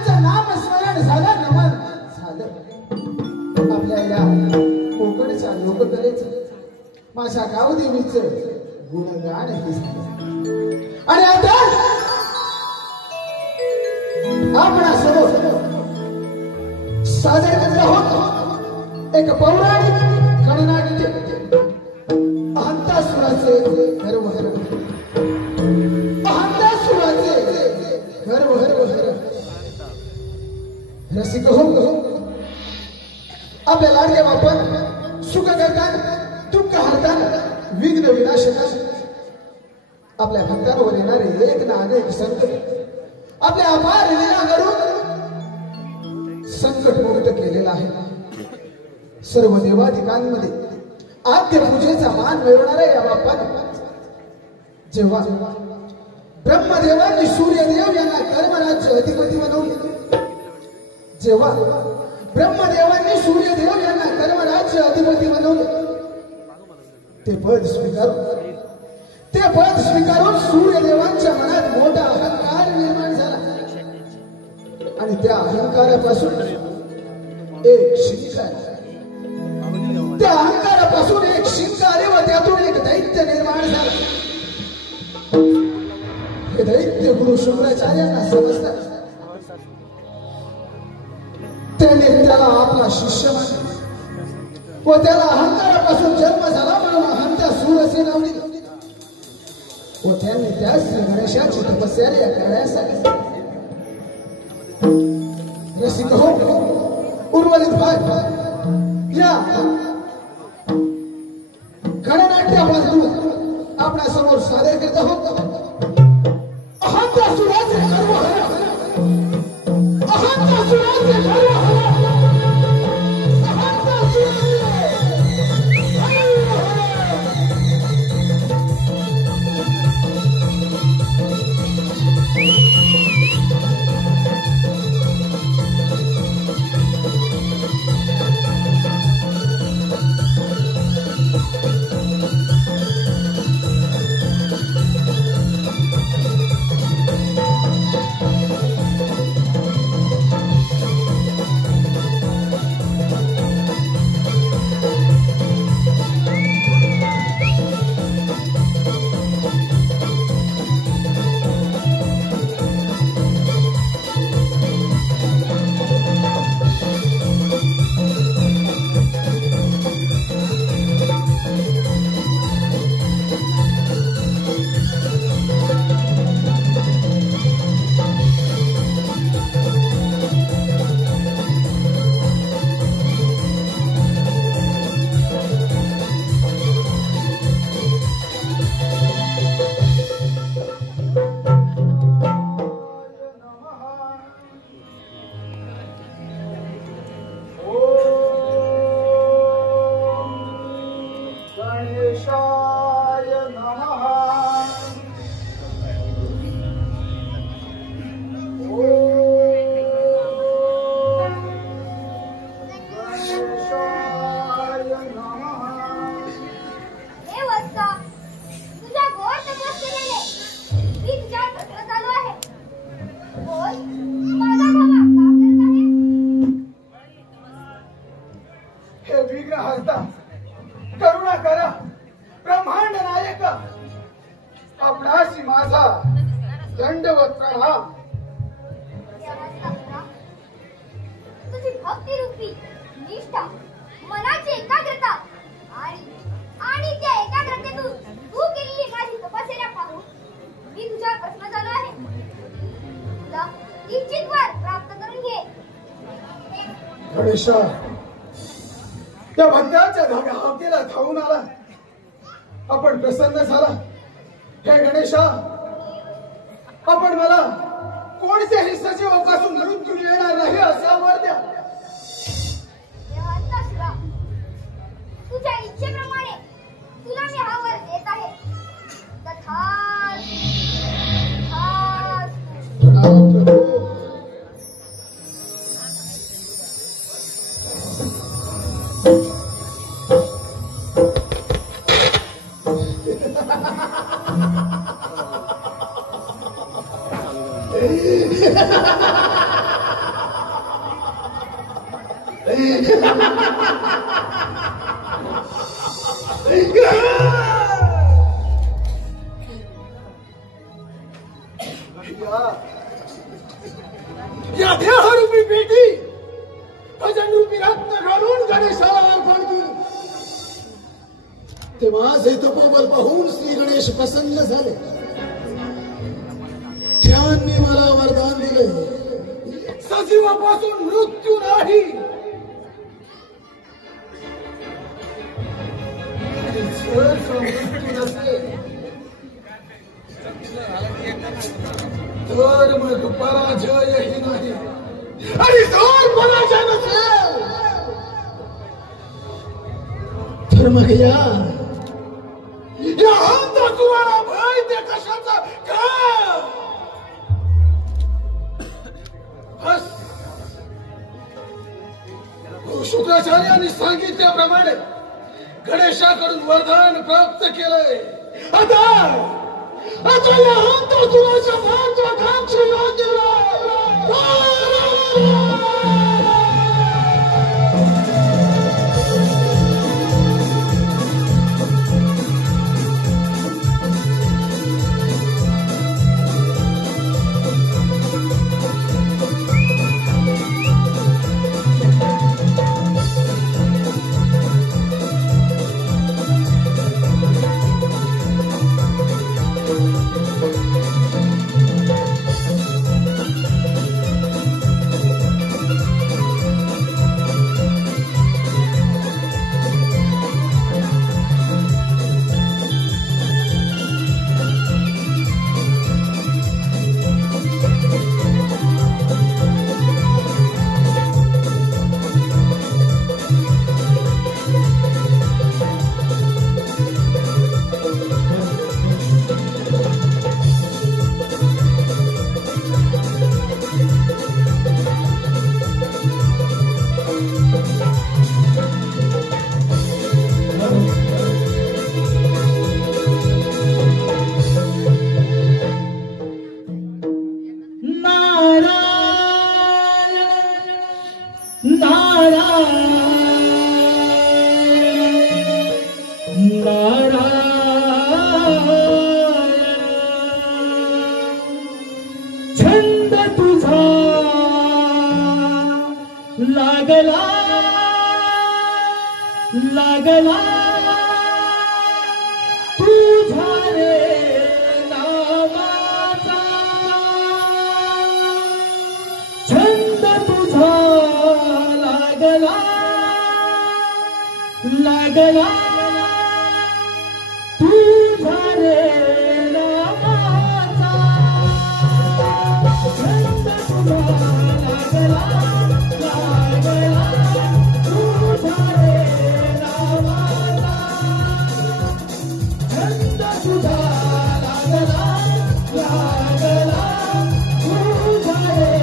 विठ्ठलाचं नाम स्मरण झालं, नमन झालं. आपल्या या कोकणच्या लोककलेचं, माझ्या गावदेवीचं गुणगान हे झालं. आणि आता आपणा समोर सादर करत आहोत एक पौराणिक गणनाट्य, अहंतासुराचे गर्व हर. अहंतासुराचे गर्व हर. रसिक हो, आपल्या लाडक्या बापान सुख करतात, दुःख हरतात, विघ्न विनाशतात. आपल्या भक्तांवर येणारे एक ना अनेक संकट आपल्या अपार लीला करून संकट मुक्त केलेला आहे. सर्व देवाधिकांमध्ये आद्य पूजेचा मान मिळवणाऱ्या या बाप्पाने जेव्हा ब्रह्मदेवांनी सूर्यदेव यांना कर्मराज्य अधिपती बनवले, जेव्हा ब्रह्मदेवांनी सूर्यदेव यांना कर्मराज्य अधिपती बनवले, ते पद स्वीकारून सूर्यदेवांच्या मनात मोठा अहंकार निर्माण झाला. आणि त्या अहंकारापासून एक शिंक आली. त्या अहंकारापासून एक शिंक आली व त्यातून एक दैत्य निर्माण झाला. हे दैत्य गुरु शुक्राचार्यांना समजतात. त्याने त्याला आपला शिष्य मानले व त्याला अहंकारापासून जन्म झाला म्हणून अहंतासूर असे नाव दिले. व त्यांनी त्याच गणेशाची तपस्या करण्यासाठी रसिक हो, उर्वरित भाग या गणनाट्यापासून आपल्या समोर सादर करत आहोत. अहंतासुराचे गर्व हर. अहंतासुराचे गर्व हर. करुणा करा ब्रह्मांड नायक, आपणाशी माझा दंडवत प्रणाम. तुझी भक्ती रूपी निष्ठा, मनाची एकाग्रता आणि त्या एकाग्रतेतून तू केलेली माझी तपश्चर्या पाहून मी तुझ्या प्रश्न झालो आहे. तुला इच्छित वर प्राप्त करून घे. गणेशा, त्या भक्ताच्या धाग्या हातीला धावून आला, आपण प्रसन्न झाला. हे गणेशा, आपण मला कोणत्याही सजीवापासून मृत्यू येणार नाही असा वर द्या. तुझ्या इच्छेप्रमाणे तुला मी हा वर देत आहे. या देहरूपी पेटी भजनरूपी रत्न घालून गणेशाला अर्पण केली तेव्हा हे तपोबल पाहून श्री गणेश प्रसन्न झाले. त्यांनी मला वरदान दिले सजीवापासून मृत्यू नाही. मृत्यू नसेल तर मग पराजयही नाही आणि जर पराजय नसेल तर मग या तुम्हाला भय ते कशाचा का बस शुक्राचार्यांनी सांगितल्याप्रमाणे गणेशाकडून वरदान प्राप्त केलंय. आता या तुझ्या महत्वाकांक्षी योग्य छंद तुझा लागला लागला तुझा रे नामाचा छंद तुझा लागला लागला तुझा रे नामाचा छंद तुझा लागला लागला तुझा रे नामाचा छंद तुझा लागला लागला तुझा रे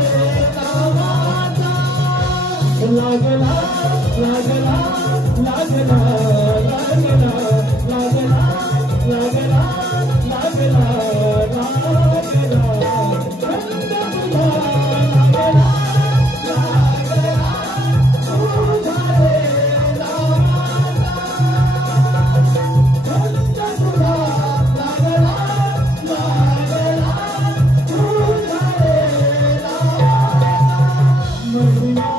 नामाचा लागला लागला लागला लागला लागला लागला लागला लागला छंद तुझा लागला लागला तुझा रे नामाचा छंद तुझा लागला लागला तुझा रे नामाचा महिमा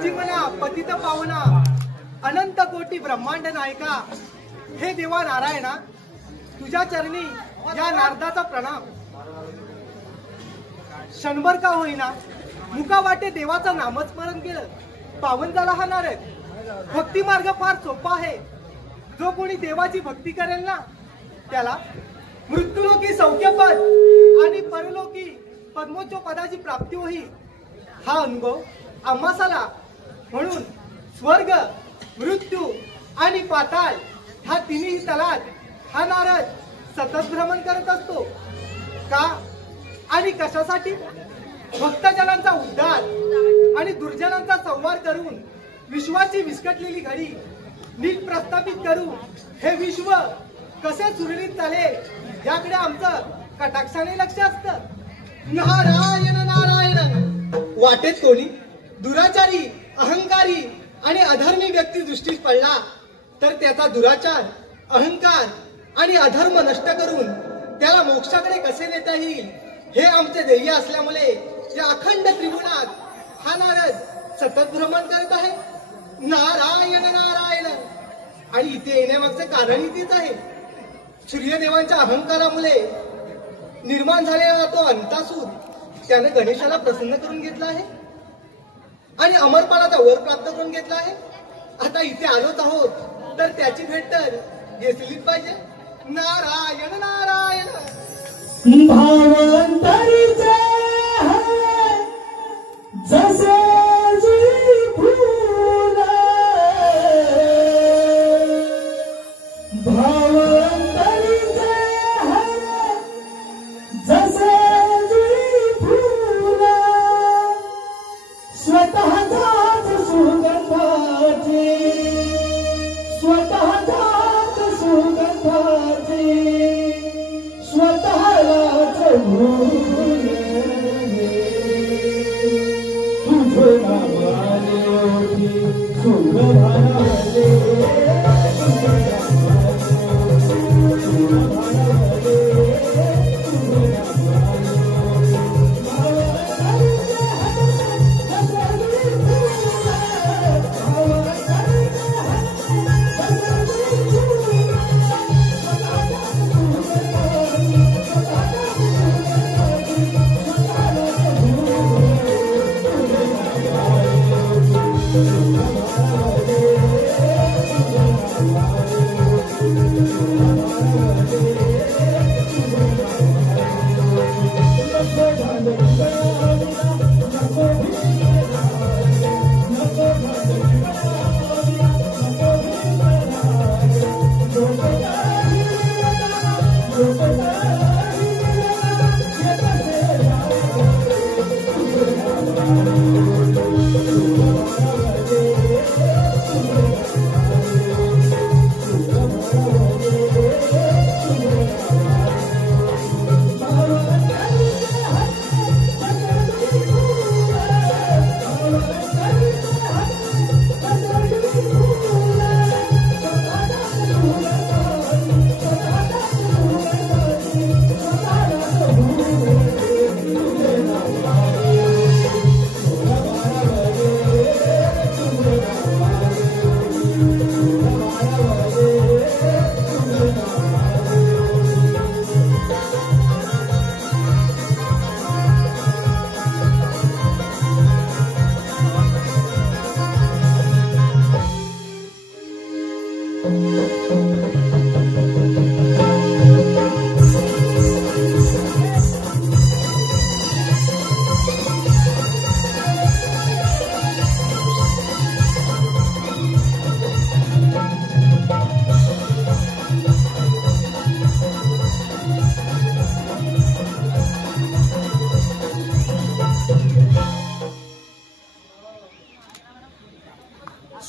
निजी म्हणा पतित पावना अनंत कोटी ब्रह्मांड नायका हे देवा नारायणा, तुझ्या चरणी या नारदाचा प्रणाम. क्षणभर का होईना मुका वाटे देवाचं नामस्मरण केलं, पावन झाला हा नारद. भक्ती मार्ग फार सोपा आहे. जो कोणी देवाची भक्ती करेल ना त्याला मृत्यूलोकी सौख्यपद आणि परलोकी पद्मोच्च पदाची प्राप्ती होईल. हा अनुभव आम्हास आला म्हणून स्वर्ग, मृत्यू आणि पाताळ हा तिन्ही तलात हा नारद सतत भ्रमण करत असतो. का आणि कशासाठी? भक्तजनांचा उद्धार आणि दुर्जनांचा संहार करून विश्वाची विस्कटलेली घडी नीट प्रस्थापित करून हे विश्व कसे सुरळीत चालेल याकडे आमचं कटाक्षाने लक्ष असतं. नारायण नारायण. वाटेत कोणी दुराचारी, अहंकारी आणि अधर्मी व्यक्ती दृष्टीस पडला तर त्याचा दुराचार, अहंकार आणि अधर्म नष्ट करून त्याला मोक्षाकडे कसे नेता येईल हे आमचे ध्येय असल्यामुळे या अखंड त्रिगुणात हा नारद सतत भ्रमण करत आहे. नारायण नारायण. आणि इथे येण्यामागचं कारणही तेच आहे. सूर्यदेवांच्या अहंकारामुळे निर्माण झालेला तो अंतासूर त्याने गणेशाला प्रसन्न करून घेतला आहे आणि अमरपालाचा वर प्राप्त करून घेतला आहे. आता इथे आलोच आहोत तर त्याची भेट तर घेतलीच पाहिजे. नारायण नारायण. भावांतरीचे जसे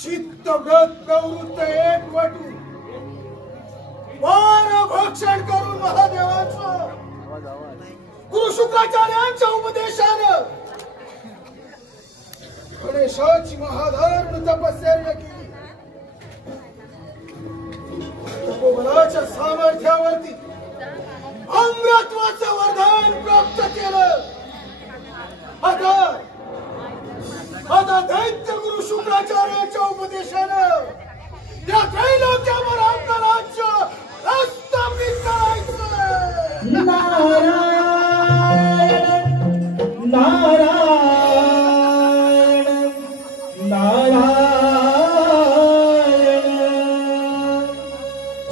चित्तव्रत प्रवृत्त एकवटू वार भक्षण करून महादेवाचं गुरु शुक्राचार्यांच्या उपदेशानं गणेशाची महाधारण तपश्चर्या केली. उपबलाच्या सामर्थ्यावरती अमृतत्वाचं वरदान प्राप्त केलं. आता दैत्य गुरु शुक्राचार्याच्या उपदेशानं या त्रैलोक्यावर आपलं राज्य प्रस्थापित करायचं. नारायण नारायण नारायण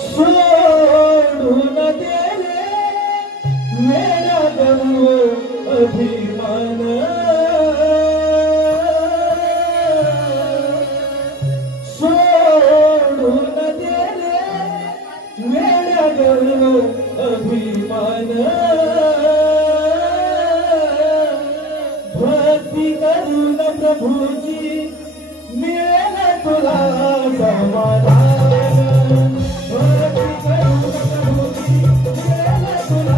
सोडून देले मेरा गर्व अभिमान सोडून देले मेरा गर्व अभिमान भक्ती करून प्रभूजी मिळेल तुला समाधान भक्ती करून प्रभूजी मिळेल तुला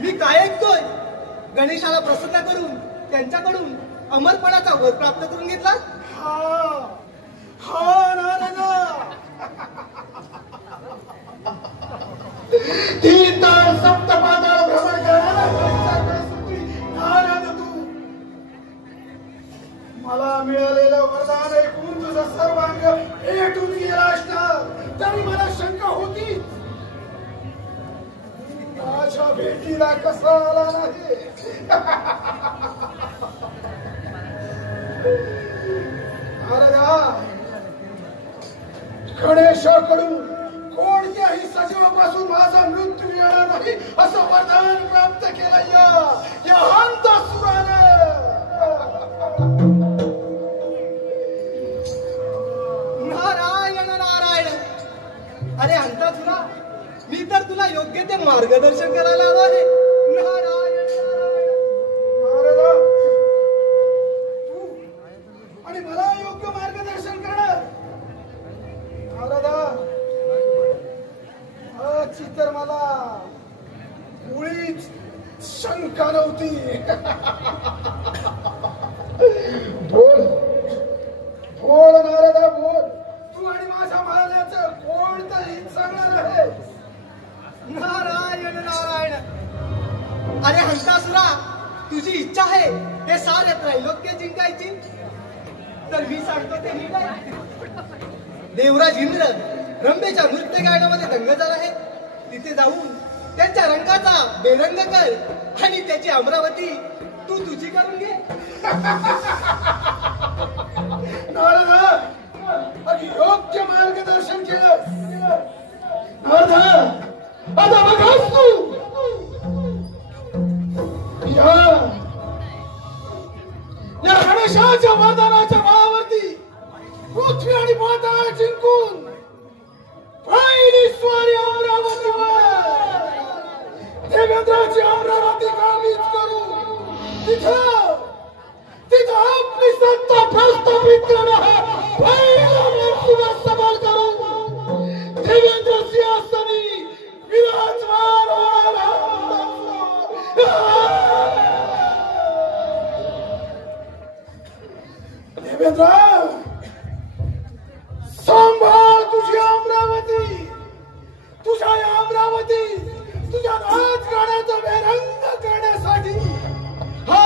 मी काय ऐकतोय? गणेशाला प्रसन्न करून त्यांच्याकडून अमरपणाचा वर प्राप्त करून घेतला. हा नारदा, तीन तास सप्तपादाला भ्रमण करायला नारद तू मला मिळालेलं वरदान ऐकून तुझा सर्वांग पेटून गेला असता तरी मला शंका होती माझ्या भेटीला कसा आला नाही. नारदा, गणेशाकडून कोणत्याही सजीवापासून माझा मृत्यू येणार नाही असं वरदान प्राप्त केलं या हंतासुरानं. नारायण नारायण. अरे हंतासुरा, मी तर तुला योग्य ते मार्गदर्शन करायला आलो आहे. नारायण नारदा, तू आणि मला योग्य मार्गदर्शन करणार. नारदा, आजची तर मला मुळीच शंका नव्हती. बोल बोल नारदा, बोल. तू आणि माझ्या मारण्याचं कोणतंही सांगणार आहे. नारायण नारायण. अरे हंतासुरा, तुझी इच्छा आहे हे सारे त्रैलोक्य जिंकायची, तर मी सांगतो ते नीट आहे. देवराज इंद्र रंभेच्या नृत्य गायनामध्ये दंग झाला आहे. तिथे जाऊन त्यांच्या रंगाचा बेरंग कर आणि त्याची अमरावती तू तुझी करून घे. नारदा, अगदी योग्य मार्गदर्शन केलं. नारदा, आता बघास तू या गणेशाच्या वरदानाच्या बळावरती पृथ्वी आणि पाताळ जिंकून पहिली स्वारी अमरावतीवर देवेंद्राची अमरावती काबीज करू तिथं आपली सत्ता प्रस्थापित करणं हे पहिलं मर्तुला सबल करून देवेंद्र सिंहासनी विराजमान होणार देवेंद्र, सांभाळ तुझी अमरावती. तुझ्या या अमरावती तुझ्या राजकारणाचा बेरंग करण्यासाठी हा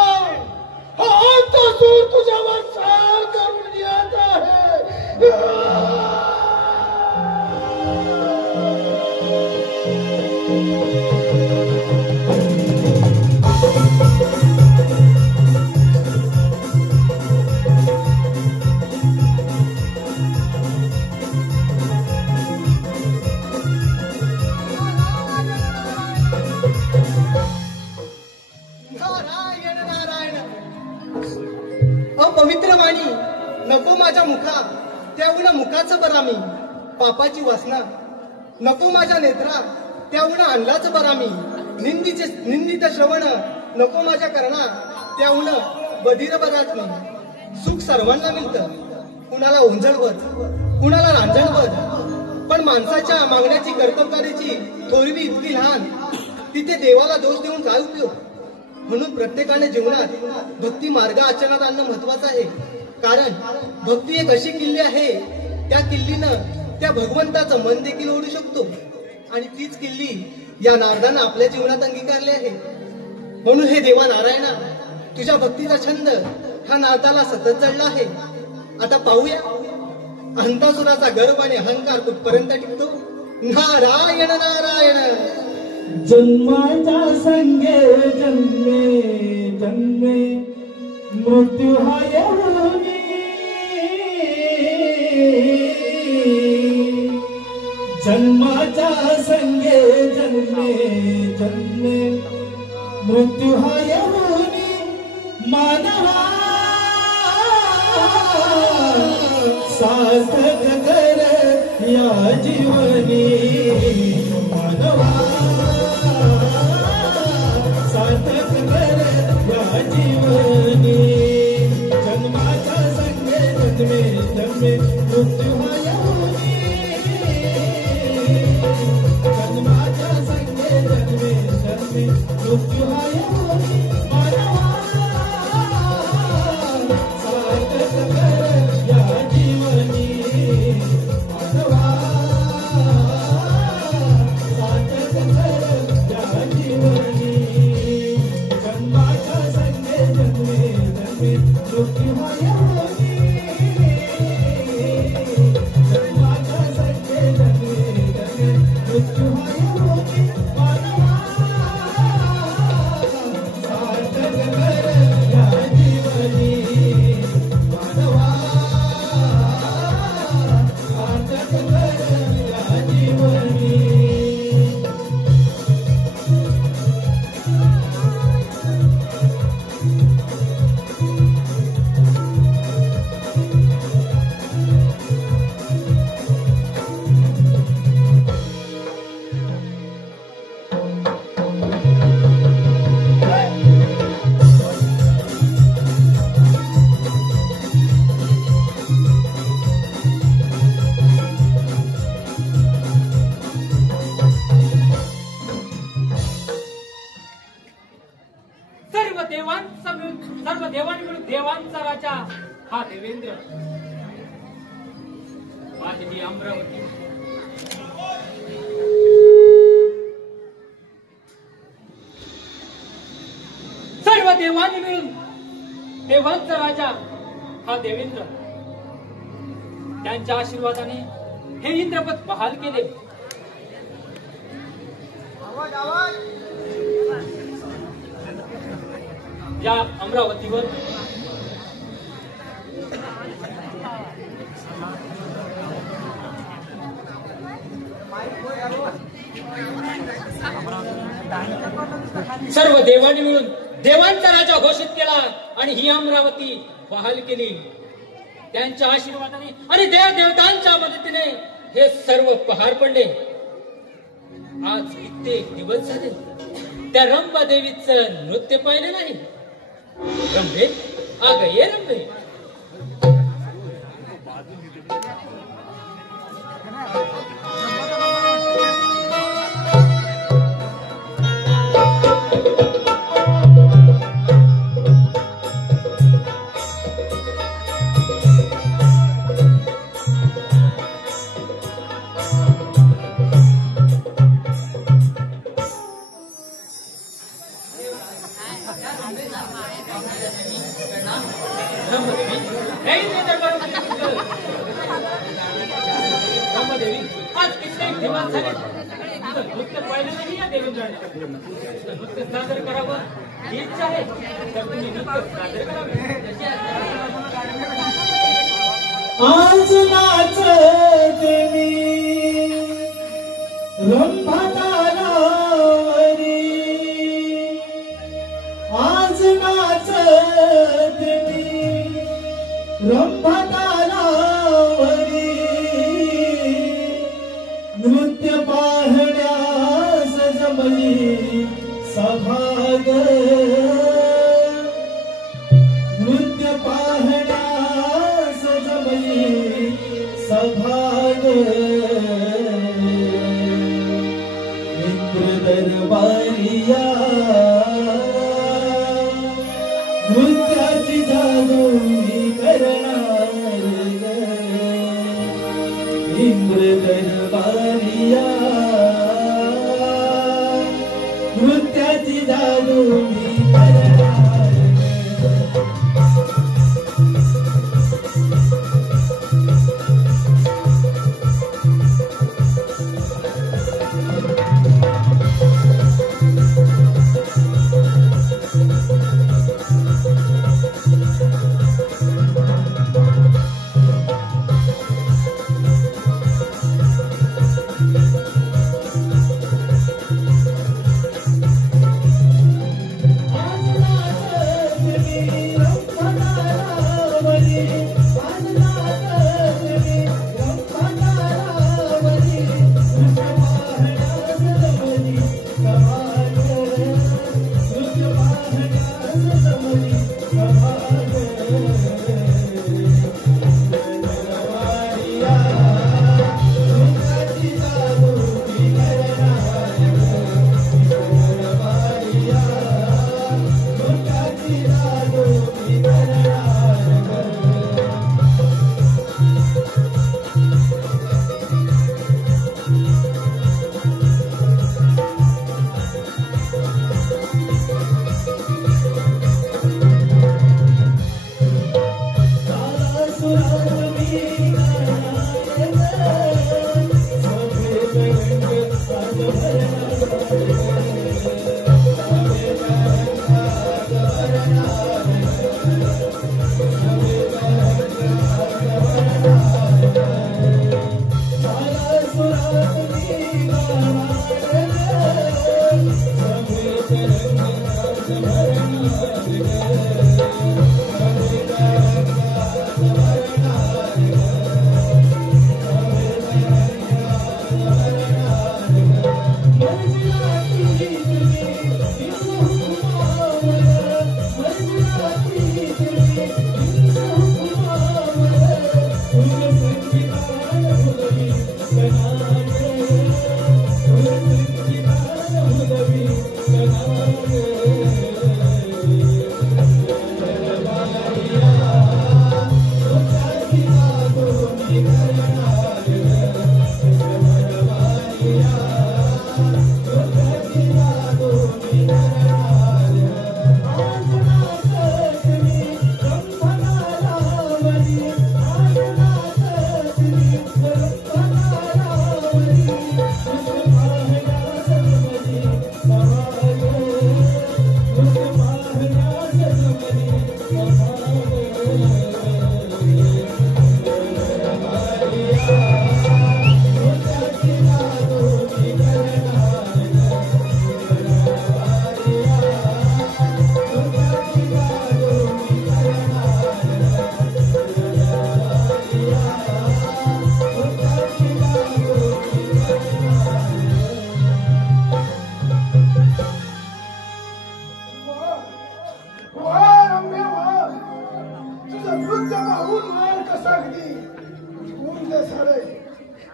सूर तुझ्यावर चाल करून येत आहे. पवित्र वाणी नको माझ्या मुखा, त्याहून मुखाचं बरा मी. पापाची वासना नको माझ्या नेत्रा, त्याहून आणलाच बरा मी. निंदित श्रवण नको माझ्या कर्णा, त्याहून बधीर बराच मी. सुख सर्वांना मिळतं, कुणाला ओंजळवर कुणाला रांजणवर, पण माणसाच्या मागण्याची कर्तव्याची थोरवी इतकी लहान, तिथे देवाला दोष देऊन काय उपयोग. म्हणून प्रत्येकाने जीवनात भक्ती मार्ग आचरणात आणणं महत्वाचं आहे. कारण भक्ती एक अशी किल्ली आहे, त्या किल्लीनं त्या भगवंताचं मन देखील ओढू शकतो. आणि तीच किल्ली या नारदानं आपल्या जीवनात अंगीकारली आहे. म्हणून हे देवा नारायणा, तुझ्या भक्तीचा छंद हा नारदाला सतत जडला आहे. आता पाहूया अहंतासुराचा गर्व आणि अहंकार कुठपर्यंत टिकतो. नारायण नारायण. जन्माच्या संगे जन्मे जन्मे मृत्यू हा येऊनी, जन्माच्या संगे जन्मे जन्मे मृत्यू हा येऊनी, मानवा सार्थक कर या जीवनी. मानवा सार्थक कर या जीवनी. जन्माच्या संगे जन्मे जन्मे मृत्यू हा येऊनी, जन्माच्या संगे जन्मे जन्मे मृत्यू हा येऊनी. मानवा सार्थक कर या जीवनी. मानवा सार्थक कर या जीवनी. जन्माच्या संगे जन्मे जन्मे मृत्यू हा येऊनी, जन्माच्या संगे जन्मे जन्मे मृत्यू हा येऊनी. मानवा सार्थक कर या जीवनी. मानवा सार्थक कर या जीवनी. सर्व देवांनी मिळून देवांचा राजा हा देवेंद्र. माझी अमरावती सर्व देवांनी मिळून देवांचा राजा हा देवेंद्र. त्यांच्या आशीर्वादाने हे इंद्रपद बहाल केले. या अमरावतीवर सर्व देवांनी मिळून देवांचा राजा घोषित केला आणि ही अमरावती बहाल केली. त्यांच्या आशीर्वादाने आणि देवदेवतांच्या मदतीने हे सर्व पहार पडले. आज कित्येक दिवस झाले त्या रंभा देवीचं नृत्य पाहिले नाही. रंभे आ गई है रंभे। आज किती दिवस झाले नृत्य पाहिलं नाही या देवेंद्राने। नृत्य सादर करावं ही इच्छा आहे तर तुम्ही नृत्य सादर करावे। आज नाचते मी रंभातालावरी, आज नाचते मी रंभातालावरी, नृत्य पाहण्यास जमली सभाग, नृत्य पाहण्यास जमली सभाग, इंद्र दरबारिया नृत्याची जादू मी करणार ग, इंद्र दरबारिया नृत्याची जादू मी करणार ग।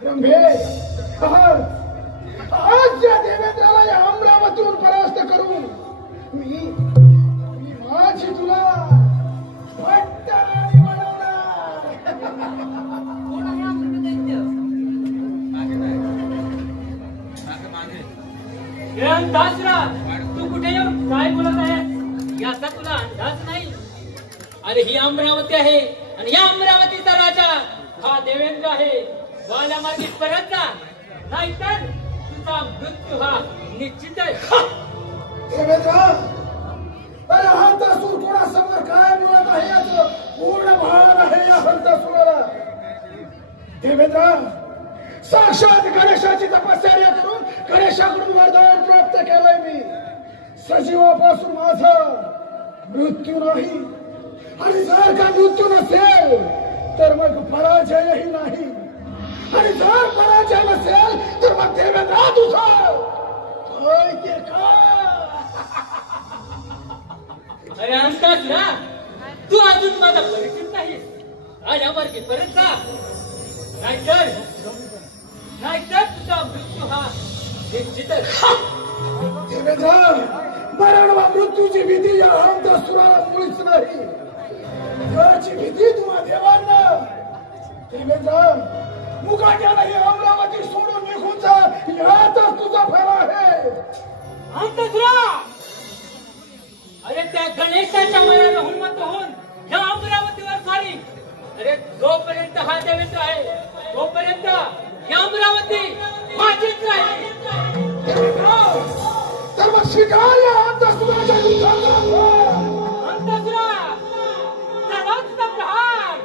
रंभे, आज या देवेंद्राला या अमरावतीहून परास्त करून मी माझी तुला भट्टराणी बनवणार. तू कुठे येऊन काय बोलत आहे याचा तुला अंदाज नाही. अरे ही अमरावती आहे आणि या अमरावतीचा राजा हा देवेंद्र आहे. वाल्या मार्गी परत जा, नाहीतर तुझा मृत्यू हा निश्चित आहे. देवेंद्र, अरे हंतासूर कोणासमोर काय मिळत आहे याचं पूर्ण भान आहे या हंतासुराला. देवेंद्र, साक्षात गणेशाची तपश्चर्या करून गणेशाकडून वरदान प्राप्त केलंय मी. सजीवापासून माझा मृत्यू नाही, आणि जर का मृत्यू नसेल तर मग पराजयही नाही, आणि जर पराजय नसेल तर मग देवेंद्र तुझा होय ते का. अरे अंतासुरा, तू अजून माझा परिचित नाहीस. राजामार्गी परत जा, नाहीतर तुझा मृत्यू हा निश्चितच. देवेंद्र, मरण वा मृत्यूची भीती या हंतासुराला मुळीच नाही. याची भीती तुम्हा देवांना. देवेंद्र, मुकाट्यानं ही अमरावती सोडून निघून जा, यातच तुझा फळ आहे. अंतासुरा, अरे त्या गणेशाच्या मनाला हुन्मत होऊन या अमरावतीवर सारी. अरे जोपर्यंत हा देवेंद्र आहे तोपर्यंत ही अमरावती माझीच राहील. तर मग स्वीकार या हंतासुराच्या युद्धाला. अंतासुरा, चला तुझा प्रहार.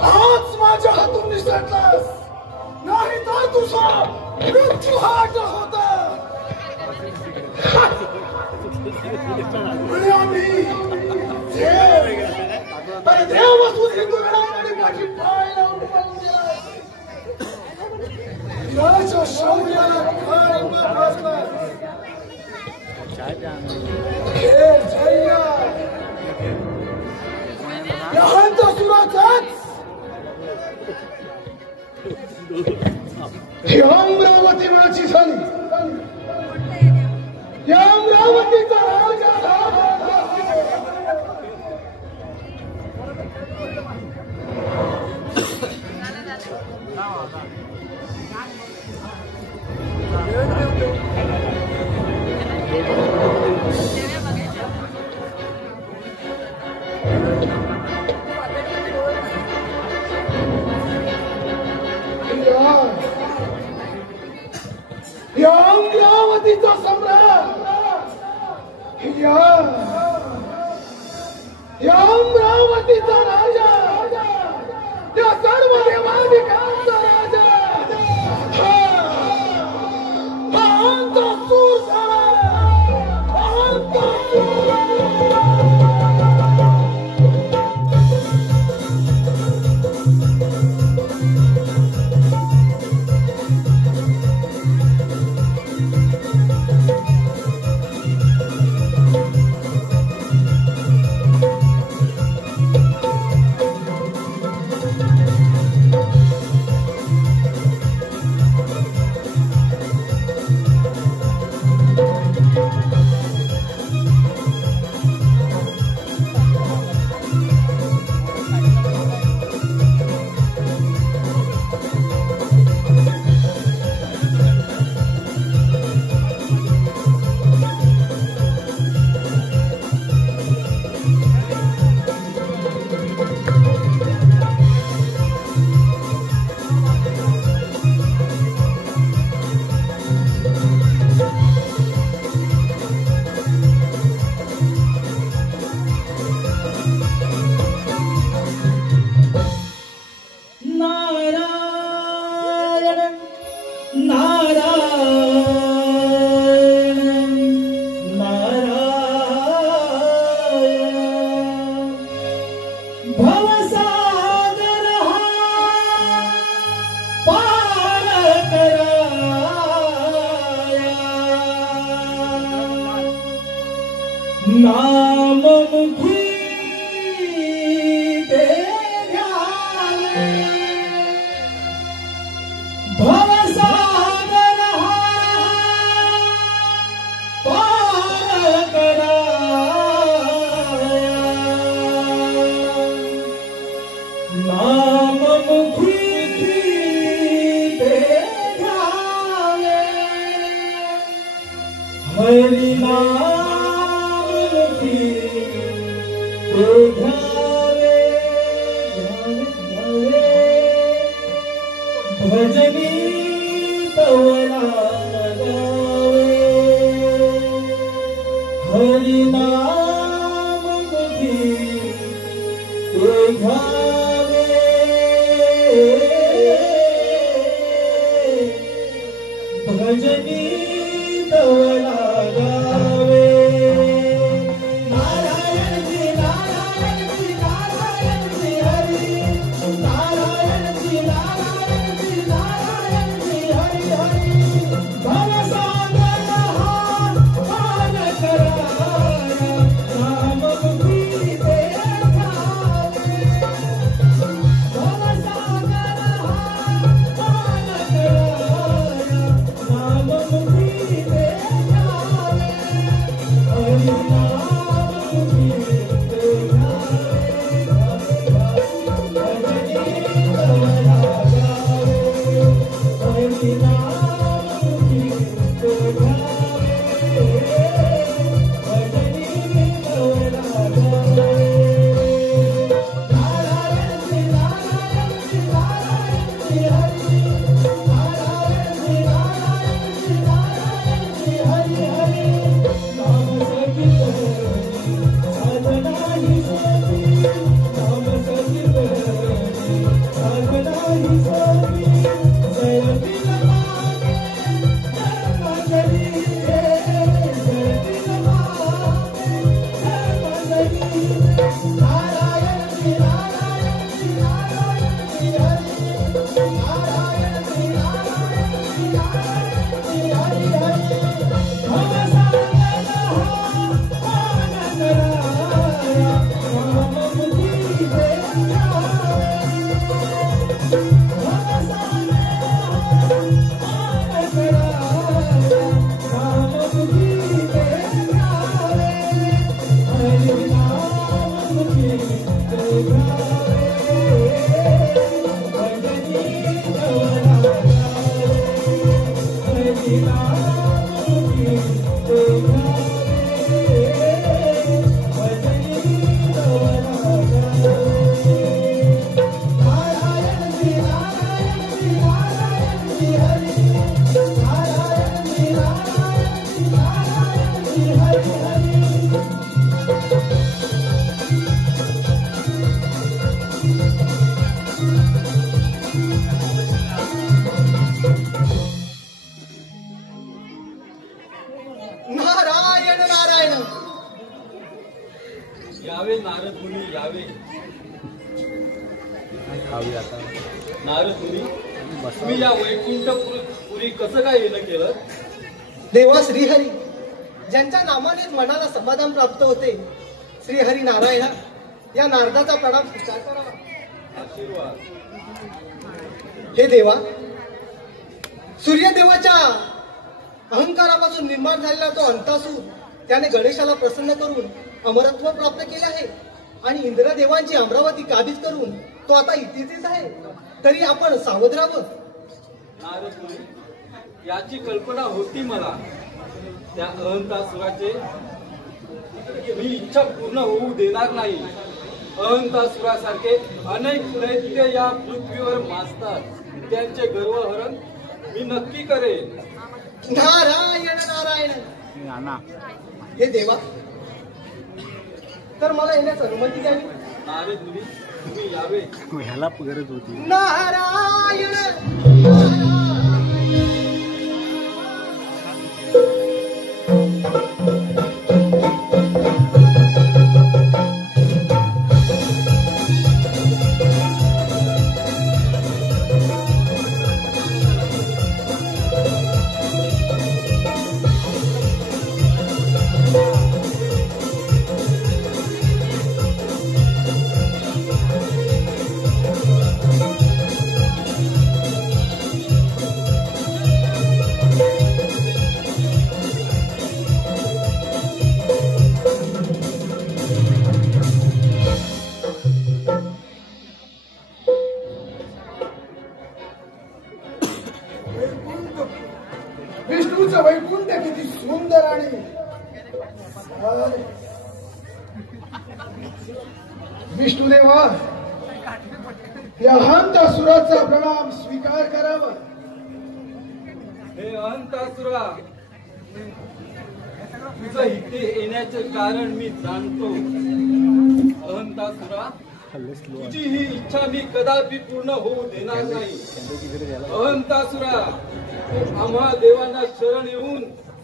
आज माझ्या हातून निसटलास, नाही तर तुझा मृत्यू हाट होता. देव असून हिंदू घडामोडी माझी पाय लावून पळून गेला. याच्या शौर्याला काय बसला. हे जय या हंतासुराचाच ही अमरावती माझी झाली. या अमरावतीचा राजा झाला. या अमरावतीचा सम्राट, या अमरावतीचा राजा सर्व देवाधिकांचा राजा महांत सूर झाला महांत यावे नारद मुनी यावे. नारद मुनी, तुम्ही या वैकुंठपुरी कसं काय येणं केलं? देवा श्रीहरी, ज्यांच्या नामानेच मनाला समाधान प्राप्त होते, श्रीहरी नारायण या नारदाचा प्रणाम स्वीकार करावा. आशीर्वाद. हे देवा, सूर्यदेवाच्या अहंकारापासून निर्माण झालेला तो अंतासूर त्याने गणेशाला प्रसन्न करून अमरत्व प्राप्त केले आहे आणि इंद्रदेवांची अमरावती काबीज करून तो आता इथेच आहे. तरी आपण सावध राहावं. नारद मुनी, याची कल्पना होती मला. त्या अहंतासुराचे मी इच्छा पूर्ण होऊ देणार नाही. अहंतासुरासारखे अनेक दैत्य या पृथ्वीवर माजतात. त्यांचे गर्वहरण मी नक्की करेन. नारायण नारायण. हे देवा, तर मला येण्यास अनुमती द्यावी. नारद मुनी, तुम्ही यावे. ह्याला गरज होती. नारायण. विष्णूचं वैकुंठ किती सुंदर आणि विष्णुदेवा, या अहंतासुराचा प्रणाम स्वीकार करावा. हे अहंतासुरा, तुझं इथे येण्याचे कारण मी जाणतो. अहंतासुरा, तुझी ही इच्छा मी कदापि पूर्ण होऊ देणार नाही. अहंतासुरा, आम्हा देवांना शरण येऊन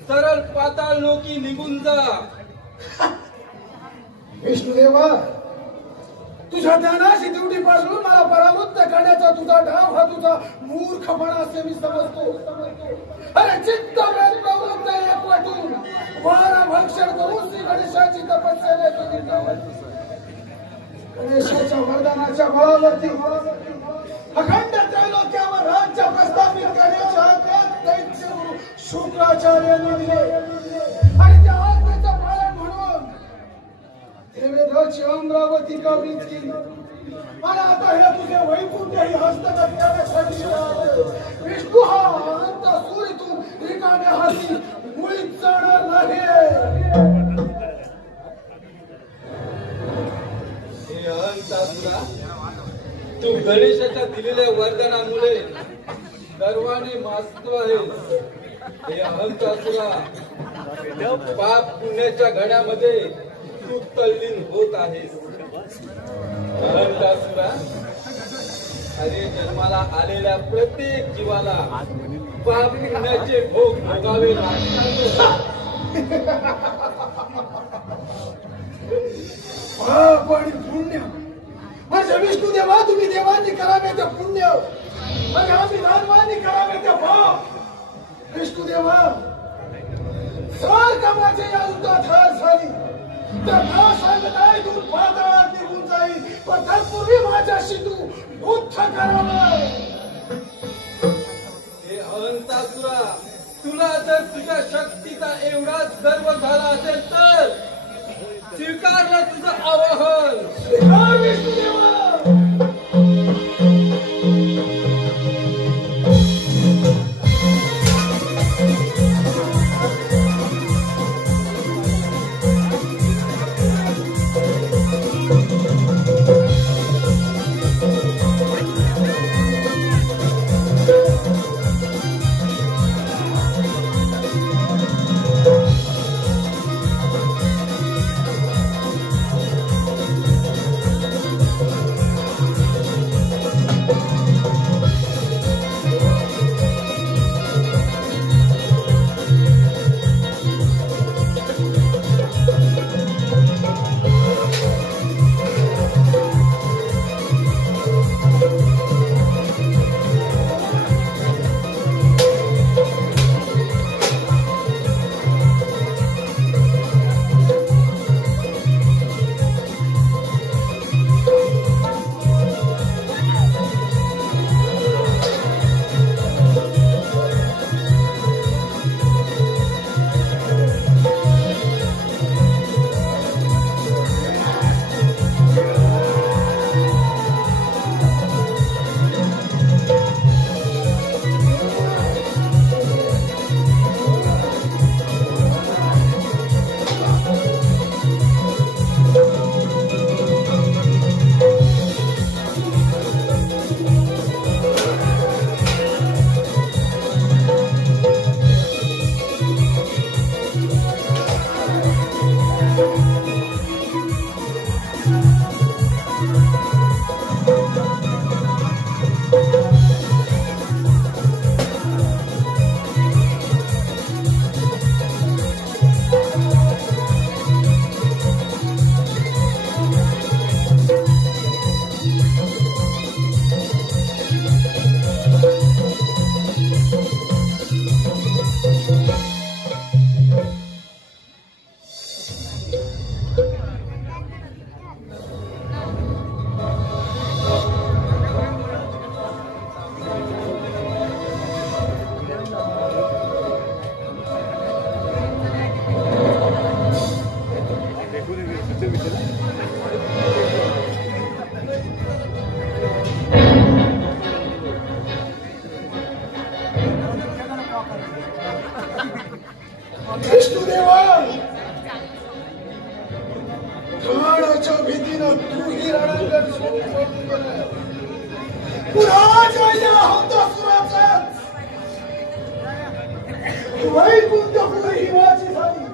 सरळ पाताळ लोकी निघून जा. विष्णुदेवा, तुझ्या ज्ञानाची ड्युटीपासून मला परावृत्त करण्याचा तुझा डाव हा तुझा मूर्खपणा असे मी समजतो. अरे चित्त प्रवृत्त एकवटून वारा भक्षण करून श्री गणेशाची तपस्या केली. गणेशाच्या वरदानाच्या बळावरती अखंड त्रैलोक्यावर राज्य प्रस्थापित करण्याच्या दैत्य शुक्राचार्यांनी दिले आणि त्या आज्ञेचं पालन म्हणून देवेंद्राची अमरावती काबीज केली. आणि आता हे तुझे वैकुंठही हस्तगत करण्यासाठी विष्णू हा अंतसूर इथून रिकाम्या हाती मुळीच जाणार नाही. अहंतासुरा, तू गणेशाच्या दिलेल्या वरदानामुळे गर्वाने माजतो आहेस. हे अहंतासुरा, पाप पुण्याच्या घड्यामध्ये तू तल्लीन होत आहेस. अहंतासुरा, अरे जन्माला आलेल्या प्रत्येक जीवाला पाप पुण्याचे भोग भोगावे लागतात. पाप आणि पुण्य म्हणजे विष्णुदेवा, तुम्ही देवांनी करावे ते पुण्य आणि आम्ही दानवांनी करावे ते पाप. विष्णुदेवा, सारखा माझ्या या युद्धात हार झाली तर ना सांगताय तू पाताळात निघून जाईल, पण तत्पूर्वी माझ्याशी तू युद्ध करावं. हे अहंतासुरा, तुला जर तुझ्या शक्तीचा एवढाच गर्व झाला असेल तर स्वीकारलं तुझं आवाहन. स्वीकार विष्णुदेवा. विष्णुदेवा प्राणाच्या भीतीनं तूही रणांगण सोडून गेला. पुन्हा या हंतासुराचा वैकुंठपुरी हिवाची झाली.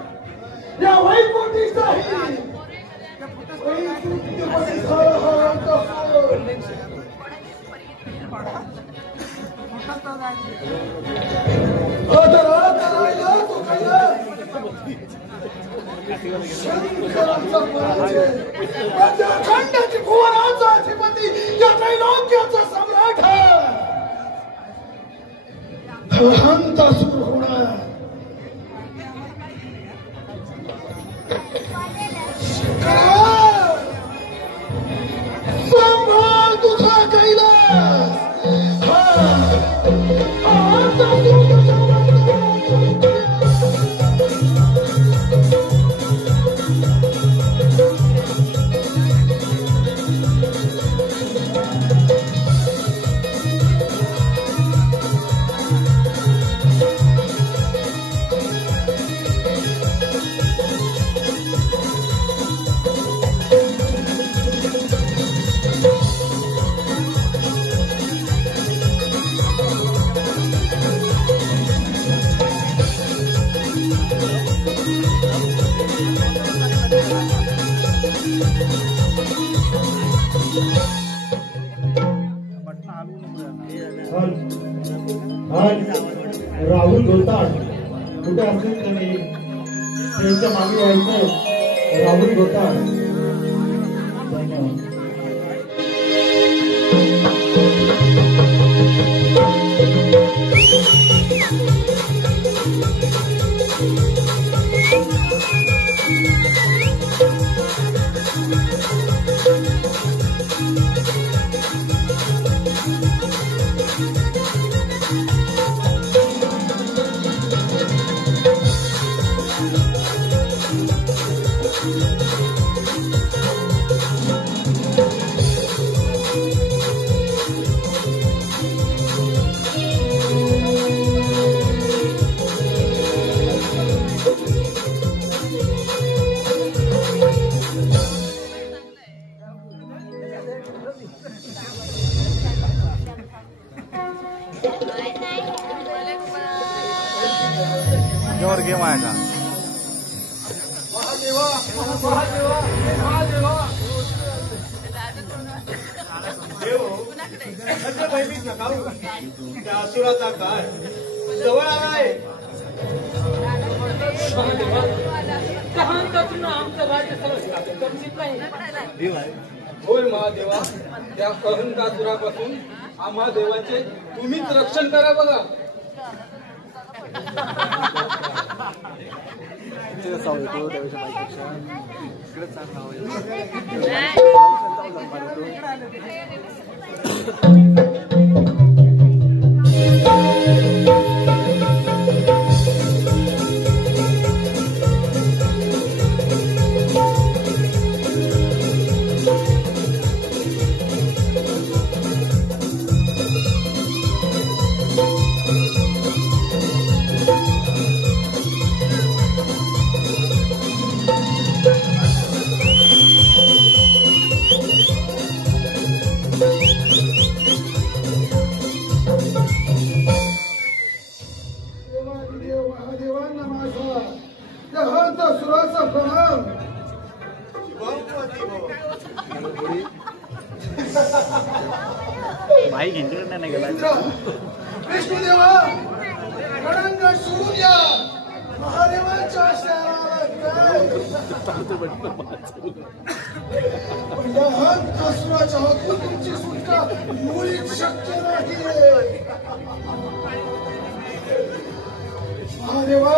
या वैकुंठीचाही वैकुंठपती झाला हा हंतासुर. आता राहिला तो कैलास शंकराचा पराजय. त्या खंडाची भुवनाचा अधिपती या त्रैलोक्याचा सम्राट हंतासुर होणार. संभाळ तुझा कैलास. राहुल गोताळ कुठे असेल त्यांनी त्यांच्या मागे यायचं. राहुल गोताळ धन्यवाद. गेम आहे का? महादेवा महादेवा महादेवा देव सध्या भयभीत नका होऊ. त्या असुराचा काळ जवळ आलाय. आमचं राज्य सर्व कमचित नाही. होय महादेवा, त्या अहंकासुरापासून आम्हा देवाचे तुम्हीच रक्षण करा बघा. महादेवांना माझा त्या हंतासुराचा प्रणाम. भाई घेतलं नाही गेला. विष्णुदेवा रणांगण सोडून या. महादेवांच्या या हंतासुराच्या हातून तुमची सुटका मुळीच शक्य नाही. महादेवा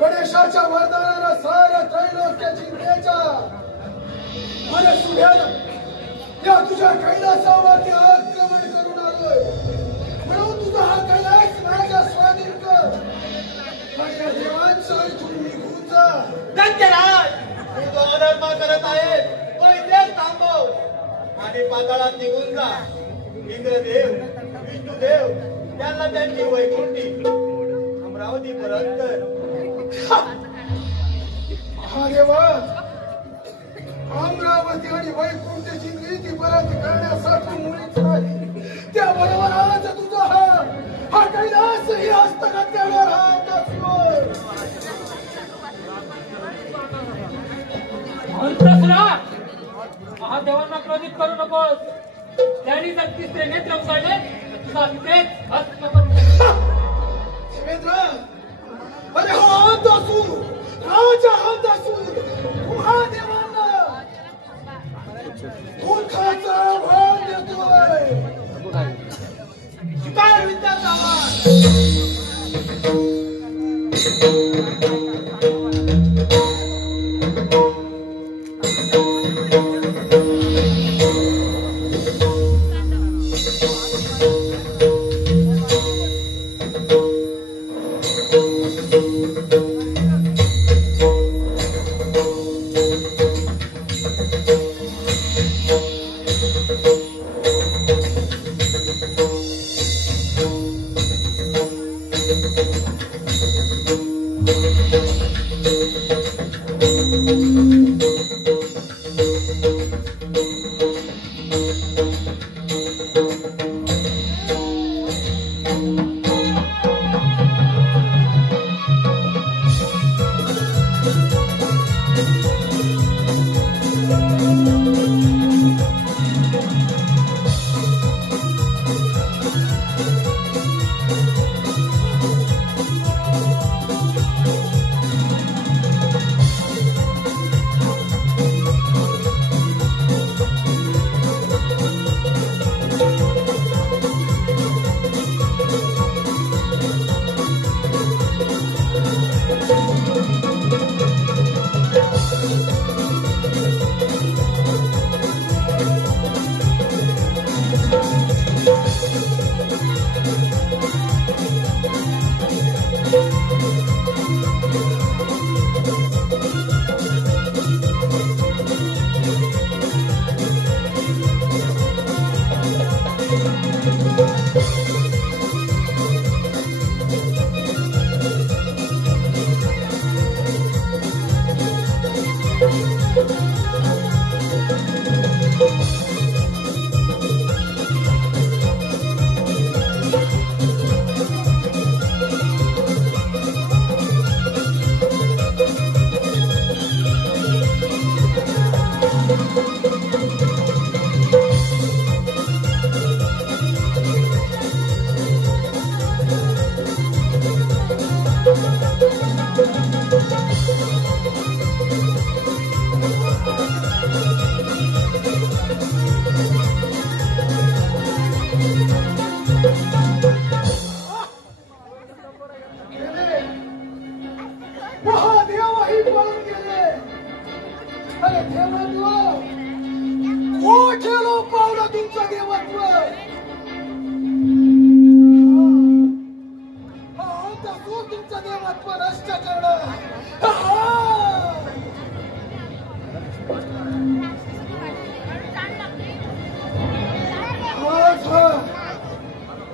गणेशाच्या वरदानाला साऱ्या त्रैलोक्य जिंकण्याच्या आणि सुभ्यानं या तुझ्या कैलासावरती आक्रमण करून आलोय. म्हणून तुझा हा कैलास माझ्या स्वाधीन कर. माझ्या देवांचं इथून निघून जा. गंधराज तू जो अधर्म करत आहे तो इथेच थांबव आणि पाताळात निघून जा. इंद्रदेव विष्णुदेव त्यांना त्यांची वैकुंठी अमरावती परत कर. महादेवा, अमरावती आणि वैकुंठची नीती परत करण्यासाठी मुळीच नाही. त्याबरोबर आज तुझा हा कैलासही हस्तगत करणार आहात. महादेवांना क्रोधित करू नकोस. त्यांनी जर तिसरे नेत्र उघडले तुझा तेच देवेंद्र, अरे हा दासू राजा, हा दासू महादेवांना मूर्खाचा भान देतोय. काय विद्याचा महादेवही पळून गेले. अरे देवत्व मोठे लोक पावलं तुमचं देवत्व. तुमचं देवत्व नष्ट करणं.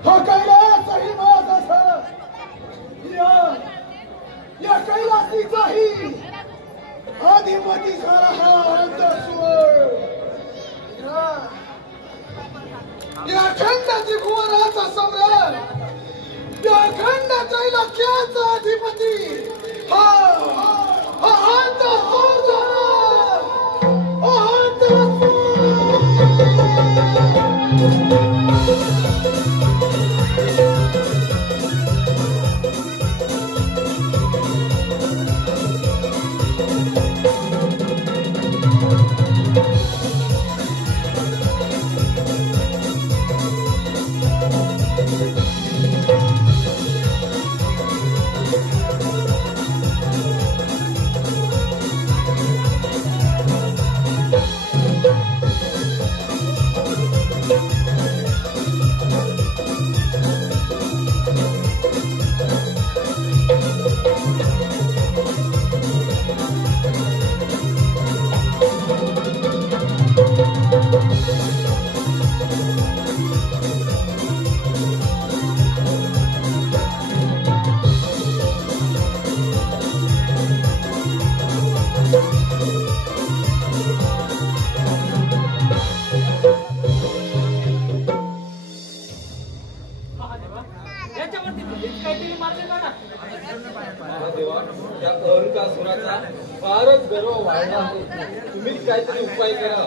हा कैलासही माझा या कैलासीचाही अधिपती झाला हा अंधस्वर. या खंडाची भुवनाचा सम्राट, या खंड त्रैलोक्याचा अधिपती हा अंधस्वर झाला. अंधस्वर. वाढणार नाही. तुम्हीच काहीतरी उपाय करा.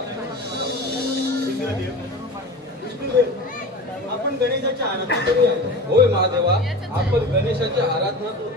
आपण गणेशाची आराधना करूया. होय महादेवा, आपण गणेशाची आराधना करू.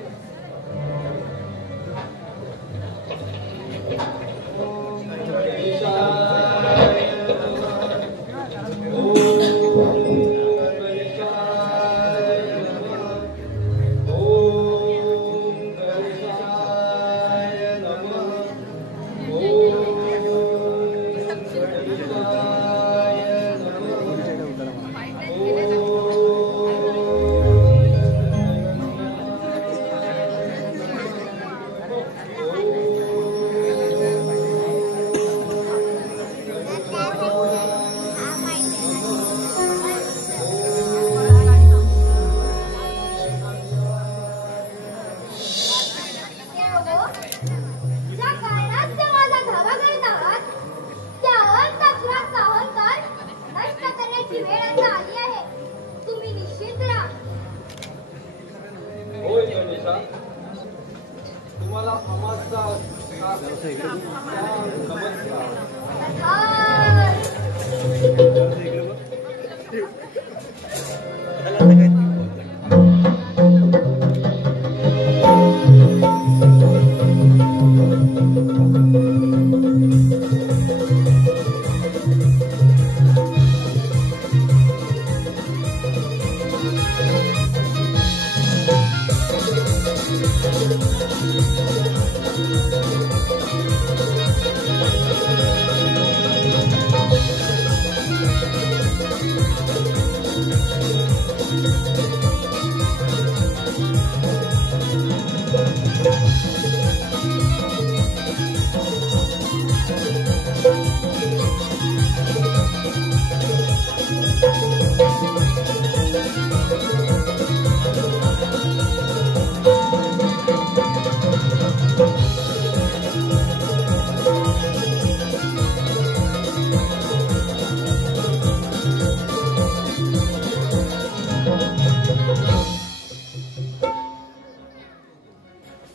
तुम्हाला आम्हाला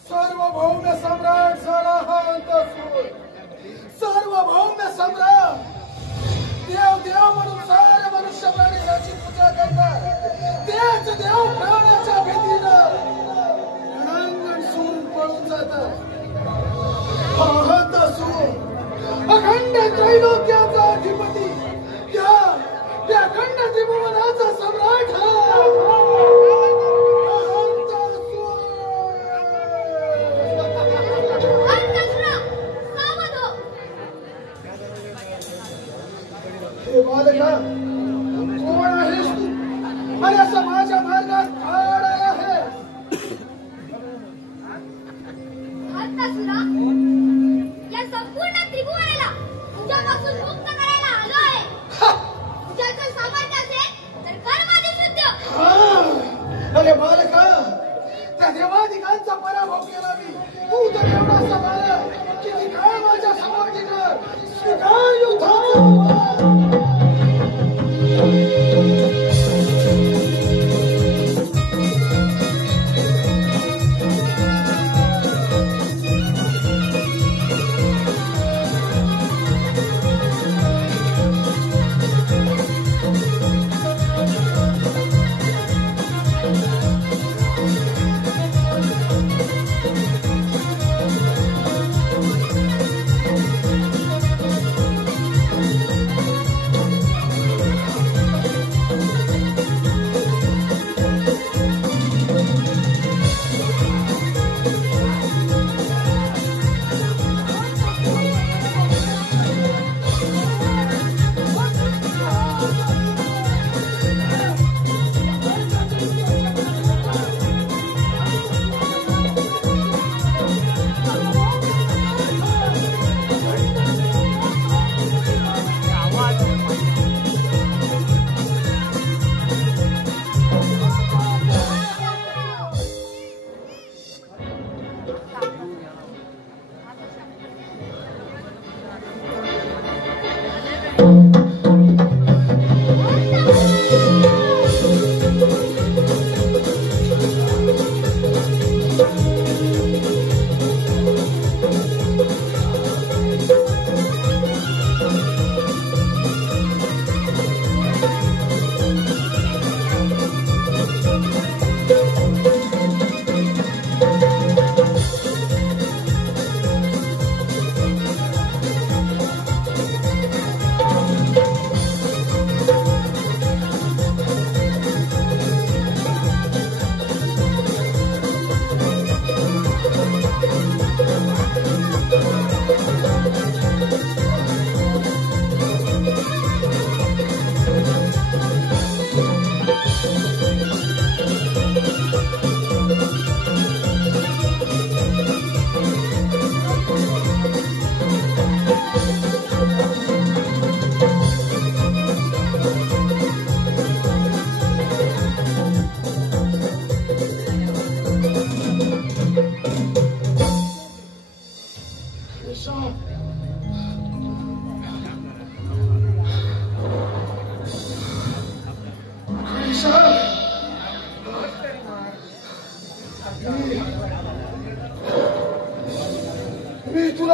सार्वभौम सम्राट झाला हा अंतसूर. सार्वभौम सम्राट देव देव म्हणून सारे मनुष्य प्राणी याची पूजा करतात. तेच देव प्राण्याच्या भीतीनं रणांगण सोडून पळून जातात. हा अंतसूर अखंड त्रैलोक्याचा अधिपती, त्या अखंड त्रिभुवनाचा सम्राट बालका, कोण आहेस तू आणि असं माझ्या मार्गात आला आहे? अंतःसुरा, या संपूर्ण त्रिभुवनाला तुझ्यापासून मुक्त करायला आलो आहे. तुझ्याचं सामर्थ्य असेल तर कर माझे शुद्ध. अरे बालका, त्या देवाधिकांचा पराभव केला मी. तू तर एवढासा बालक किती काय माझ्या समोर टिकलं. स्वीकार युद्धाचा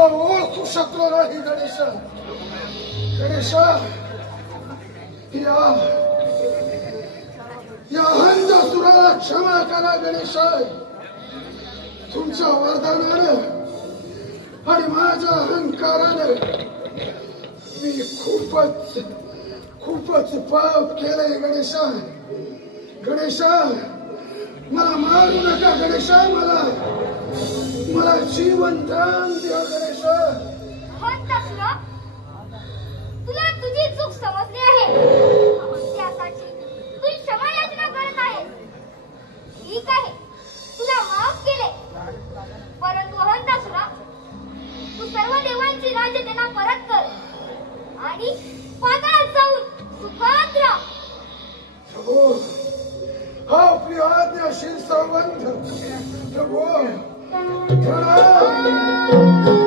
ओळखू शकलो नाही गणेश. गणेश या हंतासुराला क्षमा करा गणेश. तुमच्या वरदानानं आणि माझ्या अहंकारानं मी खूपच पाप केलंय गणेश. गणेश मला मारू नका गणेश. मला जीवन दान द्या गणेश. तुला तुझी चूक समजली आहे, त्यासाठी तू क्षमा याचना करत आहे. ठीक आहे, तुला माफ केले. परंतु अहंतासुरा, तू सर्व देवांची राज्य त्यांना परत कर आणि पाताळात जाऊन सुखात राहा. प्रभू, हा आपली आज्ञाशील सावंत. प्रभू प्रणाम.